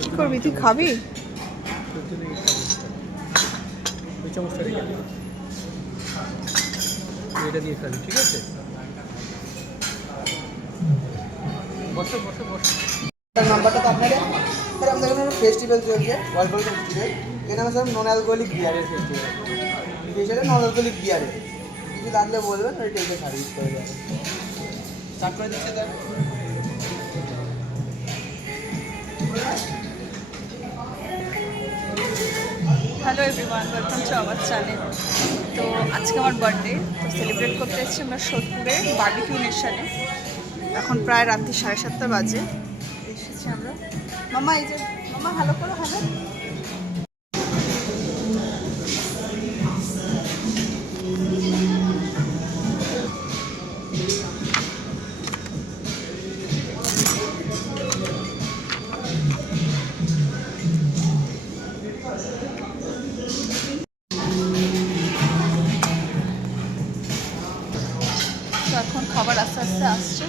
কি করবি তুই? খাবি? এটা দিয়ে খাবি, ঠিক আছে? বসো বসো বসো। নাম্বারটা তো আপনাদের। স্যার আমাদের এখানে ফেস্টিভ্যাল চলছে, ওয়ার্ল্ড ফেস্টিভ্যাল। এখানে আমার স্যার নন অ্যালকোহলিক বিয়ারের ফেস্টিভ্যাল। ফেস্টিভ্যালে নন অ্যালকোহলিক বিয়ারের কিছু লাগলে বলবেন, ওই টেবিলে সার্ভিস করে যাবে। স্টার্ট করে দিচ্ছে sir. Hello everyone, welcome to our channel. তো আজকে আমার বার্থডে, তো সেলিব্রেট করতে এসেছি আমরা সোদপুরে বারবিকিউ নেশনে। এখন প্রায় রাত্রি 7:30 বাজে। এসেছি আমরা। মামা এই যে, মামা ভালো করো, হ্যালো। তো এখন খাবার আস্তে আস্তে আসছে।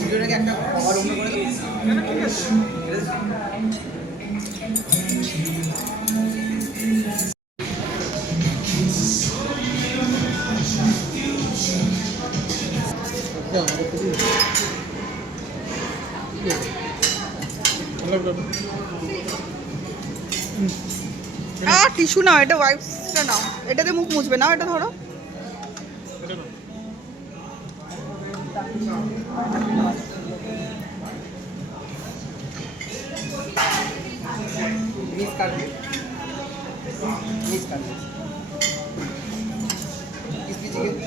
ভিডিওটাকে একটা খাবার অন্য করে দেবো। ঠিক আছে। টিস্যু নাও, এটা ওয়াইপসটা নাও, এটাতে মুখ মুছবে নাও, এটা ধরো। মিস কাটবে, মিস কাটবে। crispy chicken।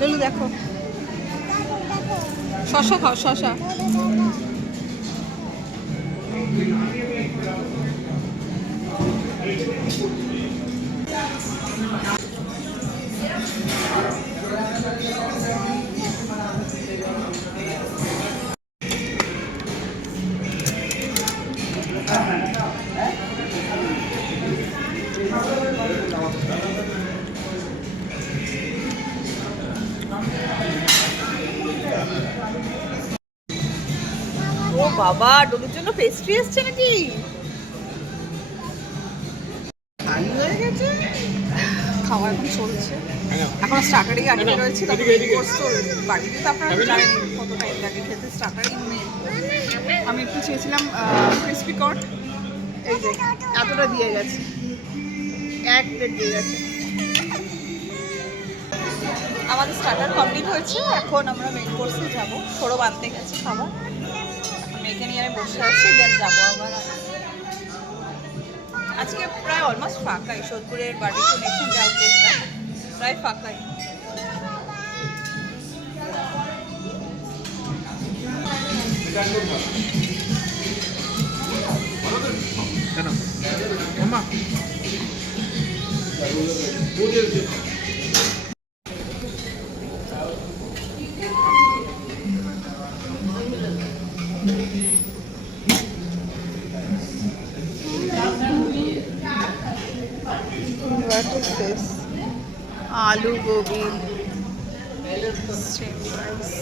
লুলু দেখো, শশা খাও, শশা। ও বাবা, ডলুর জন্য পেস্ট্রি এসছে নাকি? খাওয়া এখন চলছে, এখন স্টার্টারই আটকে রয়েছে। তবে কোর্স তো বাড়িতে তো আপনারা জানেন কত টাইম লাগে খেতে, স্টার্টারই মেন। আমি একটু চেয়েছিলাম ক্রিসপি কর্ন, এই যে এতটা দিয়ে গেছে, এক প্লেট দিয়ে গেছে। আমাদের স্টার্টার কমপ্লিট হয়েছে, এখন আমরা মেন কোর্সে যাবো। সরো বাঁধতে গেছে খাবার, মেয়েকে নিয়ে আমি বসে আছি, দেন যাবো আবার। আজকে প্রায় অলমোস্ট ফাঁকাই, সোদপুরের বারবিকিউ নেশন যে আউটলেটটা প্রায় ফাঁকাই। মামা What is this? Aloo gobi, steamed rice.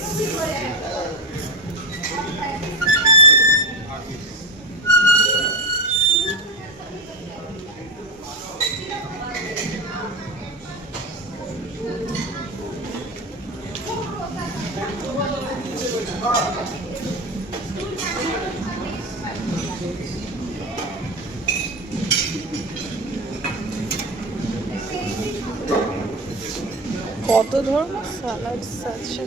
কত ধরনের স্যালাডস আছে।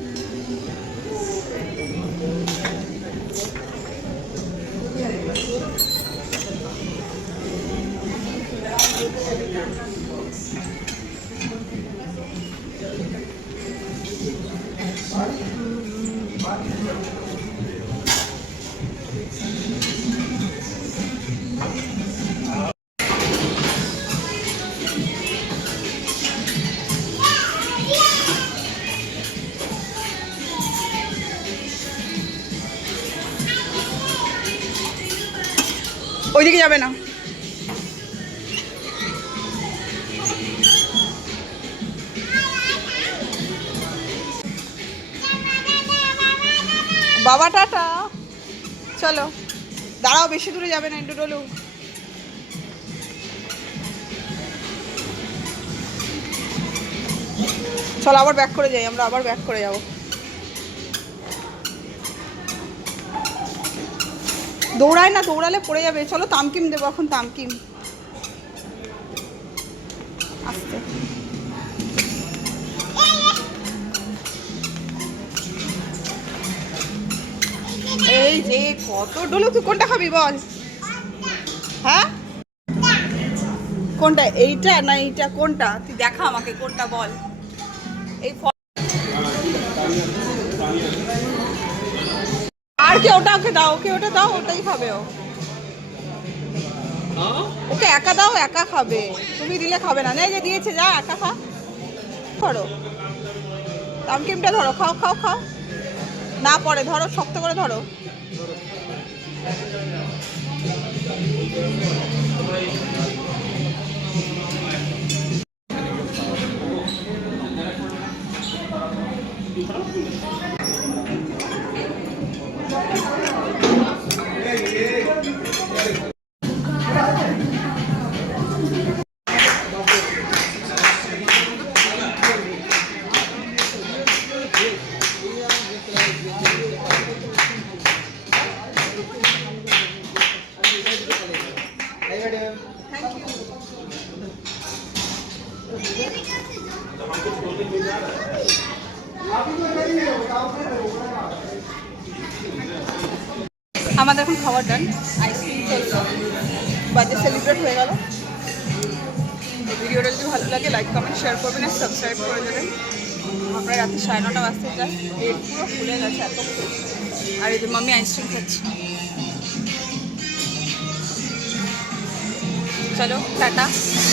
ওইদিকে যাবে না। বাবা টাটা, চলো দাঁড়াও, বেশি দূরে যাবে না, একটু ডলু। চলো আবার ব্যাক করে যাই, আমরা আবার ব্যাক করে যাব। দৌড়ায় না, দৌড়ালে পড়ে যাবে। চলো তামকিম দেবো এখন, তামকিম আস্তে। এই যে কত ডলু, তুই কোনটা খাবি বল? হ্যাঁ কোনটা, এইটা না এইটা, কোনটা তুই দেখা আমাকে, কোনটা বল? এই আর কি, ওটা ওকে দাও, ওকে ওটা দাও, ওটাই খাবে ও। ওকে একা দাও, একা খাবে, তুমি দিলে খাবে না। এই যে দিয়েছে, যা একা খা। ধরো তামকিমটা ধরো, খাও খাও খাও। না পরে ধরো, শক্ত করে ধরো। আমাদের এখন খাবার ডান, আইসক্রিম চলছে, বার্থডে সেলিব্রেট হয়ে গেল। ভিডিওটা যদি ভালো লাগে লাইক কমেন্ট শেয়ার করবেন আর সাবস্ক্রাইব করে দেবেন। আমরা রাতে 9:30 বাজতে যাই, পেট পুরো ফুলে গেছে এত। আর এই যে মাম্মি আইসক্রিম খাচ্ছি। চলো টাটা।